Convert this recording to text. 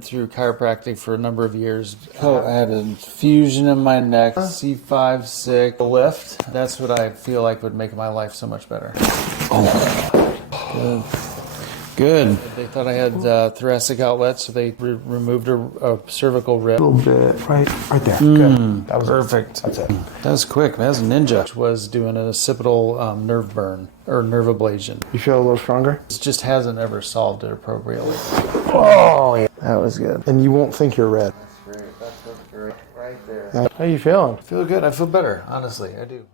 been through chiropractic for a number of years. Oh, I had a fusion in my neck, C5, 6, a lift. That's what I feel like would make my life so much better. Oh, good. They thought I had thoracic outlet, so they removed a cervical rib. A little bit, right there. Good. That was Perfect. That's it. That was quick. That was a ninja. Which was doing an occipital nerve burn or nerve ablation. You feel a little stronger? It just hasn't ever solved it appropriately. Oh, yeah. That was good. And you won't think you're red. That's great. That's great. Right there. How you feeling? I feel good. I feel better. Honestly, I do.